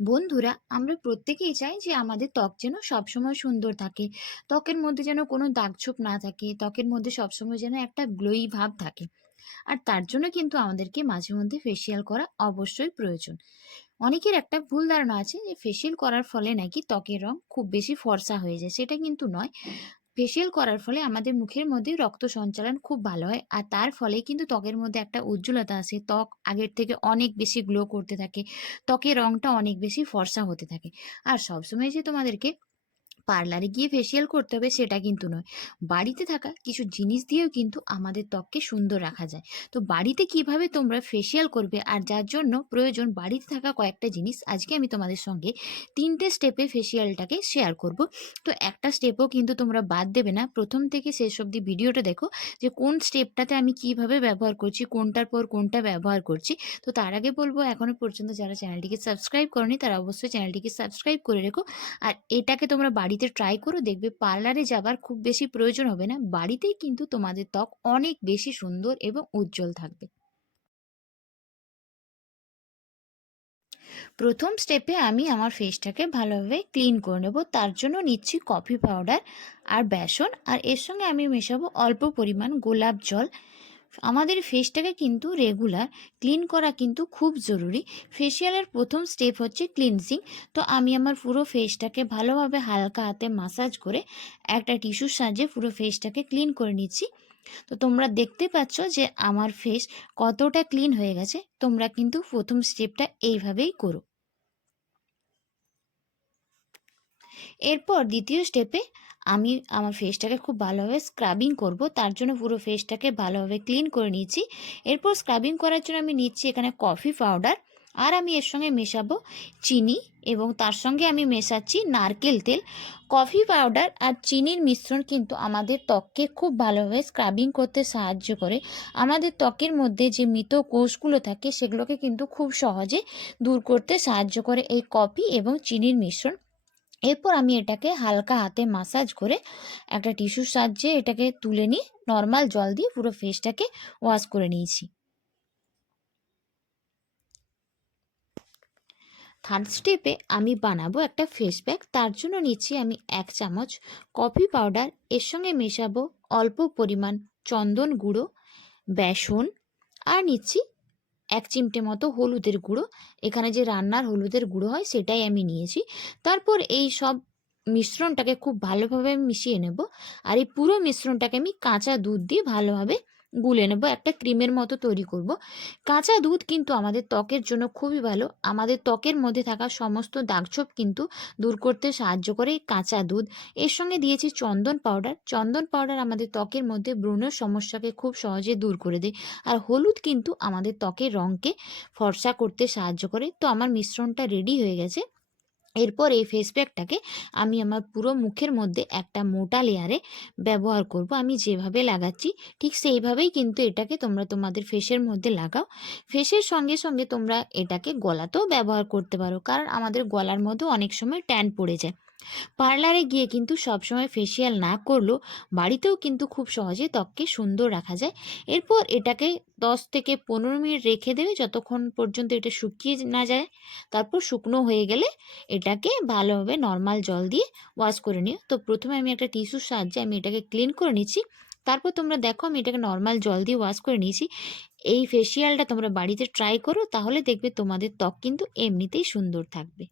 বন্ধুরা, আমরা প্রত্যেকেই চাই যে আমাদের ত্বক যেন সবসময় সুন্দর থাকে। ত্বকের মধ্যে যেন কোনো দাগছোপ না থাকে, ত্বকের মধ্যে সবসময় যেন একটা গ্লোয়ি ভাব থাকে। আর তার জন্য কিন্তু আমাদেরকে মাঝে মধ্যে ফেসিয়াল করা অবশ্যই প্রয়োজন। অনেকের একটা ভুল ধারণা আছে যে ফেসিয়াল করার ফলে নাকি ত্বকের রং খুব বেশি ফর্সা হয়ে যায়, সেটা কিন্তু নয়। ফেসিয়াল করার ফলে আমাদের মুখের মধ্যে রক্ত সঞ্চালন খুব ভালো হয়, আর তার ফলে কিন্তু ত্বকের মধ্যে একটা উজ্জ্বলতা আসে। ত্বক আগের থেকে অনেক বেশি গ্লো করতে থাকে, ত্বকের রংটা অনেক বেশি ফর্সা হতে থাকে। আর সবসময় যে তোমাদেরকে পার্লারে গিয়ে ফেসিয়াল করতে হবে সেটা কিন্তু নয়। বাড়িতে থাকা কিছু জিনিস দিয়েও কিন্তু আমাদের ত্বককে সুন্দর রাখা যায়। তো বাড়িতে কিভাবে তোমরা ফেসিয়াল করবে আর যার জন্য প্রয়োজন বাড়িতে থাকা কয়েকটা জিনিস, আজকে আমি তোমাদের সঙ্গে ৩ টে স্টেপে ফেসিয়ালটাকে শেয়ার করব। তো একটা স্টেপও কিন্তু তোমরা বাদ দেবে না। প্রথম থেকে শেষ অবধি ভিডিওটা দেখো যে কোন স্টেপটাতে আমি কিভাবে ব্যবহার করছি, কোনটার পর কোনটা ব্যবহার করছি। তো তার আগে বলব, এখনো পর্যন্ত যারা চ্যানেলটিকে সাবস্ক্রাইব করোনি তারা অবশ্যই চ্যানেলটিকে সাবস্ক্রাইব করে রেখো। আর এটাকে তোমরা বাড়িতে ট্রাই করো, দেখবে পার্লারে যাবার খুব বেশি প্রয়োজন হবে না। বাড়িতেই কিন্তু তোমাদের ত্বক অনেক বেশি সুন্দর এবং উজ্জ্বল থাকবে। প্রথম স্টেপে আমি আমার ফেসটাকে ভালোভাবে ক্লিন করে নেব। তার জন্য নিচ্ছি কফি পাউডার আর বেসন, আর এর সঙ্গে আমি মেশাবো অল্প পরিমাণ গোলাপ জল। আমাদের ফেসটাকে কিন্তু রেগুলার ক্লিন করা কিন্তু খুব জরুরি। ফেসিয়ালের প্রথম স্টেপ হচ্ছে ক্লিনজিং। তো আমি আমার পুরো ফেসটাকে ভালোভাবে হালকা হাতে মাসাজ করে একটা টিস্যুর সাহায্যে পুরো ফেসটাকে ক্লিন করে নিচ্ছি। তো তোমরা দেখতে পাচ্ছ যে আমার ফেস কতটা ক্লিন হয়ে গেছে। তোমরা কিন্তু প্রথম স্টেপটা এইভাবেই করো। এরপর দ্বিতীয় স্টেপে আমি আমার ফেসটাকে খুব ভালোভাবে স্ক্রাবিং করব। তার জন্য পুরো ফেসটাকে ভালোভাবে ক্লিন করে নিচ্ছি। এরপর স্ক্রাবিং করার জন্য আমি নিচ্ছি এখানে কফি পাউডার, আর আমি এর সঙ্গে মেশাবো চিনি, এবং তার সঙ্গে আমি মেশাচ্ছি নারকেল তেল। কফি পাউডার আর চিনির মিশ্রণ কিন্তু আমাদের ত্বককে খুব ভালোভাবে স্ক্রাবিং করতে সাহায্য করে। আমাদের ত্বকের মধ্যে যে মৃত কোষগুলো থাকে সেগুলোকে কিন্তু খুব সহজে দূর করতে সাহায্য করে এই কফি এবং চিনির মিশ্রণ। এরপর আমি এটাকে হালকা হাতে মাসাজ করে একটা টিস্যুর সাহায্যে এটাকে তুলে নিয়ে নর্মাল জল দিয়ে পুরো ফেসটাকে ওয়াশ করে নিয়েছি। থার্ড স্টেপে আমি বানাবো একটা ফেস প্যাক। তার জন্য নিচ্ছি আমি 1 চামচ কফি পাউডার, এর সঙ্গে মেশাবো অল্প পরিমাণ চন্দন গুঁড়ো, বেসন, আর নিচ্ছি 1 চিমটে মতো হলুদের গুঁড়ো। এখানে যে রান্নার হলুদের গুঁড়ো হয় সেটাই আমি নিয়েছি। তারপর এই সব মিশ্রণটাকে খুব ভালোভাবে মিশিয়ে নেব। আর এই পুরো মিশ্রণটাকে আমি কাঁচা দুধ দিয়ে ভালোভাবে গুলে নেব, একটা ক্রিমের মতো তৈরি করব। কাঁচা দুধ কিন্তু আমাদের ত্বকের জন্য খুবই ভালো। আমাদের ত্বকের মধ্যে থাকা সমস্ত দাগছোপ কিন্তু দূর করতে সাহায্য করে এই কাঁচা দুধ। এর সঙ্গে দিয়েছি চন্দন পাউডার। চন্দন পাউডার আমাদের ত্বকের মধ্যে ব্রণের সমস্যাকে খুব সহজে দূর করে দেয়। আর হলুদ কিন্তু আমাদের ত্বকের রঙকে ফর্সা করতে সাহায্য করে। তো আমার মিশ্রণটা রেডি হয়ে গেছে। এরপর এই ফেস প্যাকটাকে আমি আমার পুরো মুখের মধ্যে একটা মোটা লেয়ারে ব্যবহার করব। আমি যেভাবে লাগাচ্ছি ঠিক সেইভাবেই কিন্তু এটাকে তোমরা তোমাদের ফেসের মধ্যে লাগাও। ফেসের সঙ্গে সঙ্গে তোমরা এটাকে গলাতেও ব্যবহার করতে পারো, কারণ আমাদের গলার মধ্যে অনেক সময় ট্যান পড়ে যায়। পার্লারে গিয়ে কিন্তু সবসময় ফেসিয়াল না করলেও বাড়িতেও কিন্তু খুব সহজে ত্বককে সুন্দর রাখা যায়। এরপর এটাকে 10 থেকে 15 মিনিট রেখে দেবে, যতক্ষণ পর্যন্ত এটা শুকিয়ে না যায়। তারপর শুকনো হয়ে গেলে এটাকে ভালোভাবে নর্মাল জল দিয়ে ওয়াশ করে নিও। তো প্রথমে আমি একটা টিস্যুর সাহায্যে আমি এটাকে ক্লিন করে নিচ্ছি। তারপর তোমরা দেখো আমি এটাকে নর্মাল জল দিয়ে ওয়াশ করে নিয়েছি। এই ফেসিয়ালটা তোমরা বাড়িতে ট্রাই করো, তাহলে দেখবে তোমাদের ত্বক কিন্তু এমনিতেই সুন্দর থাকবে।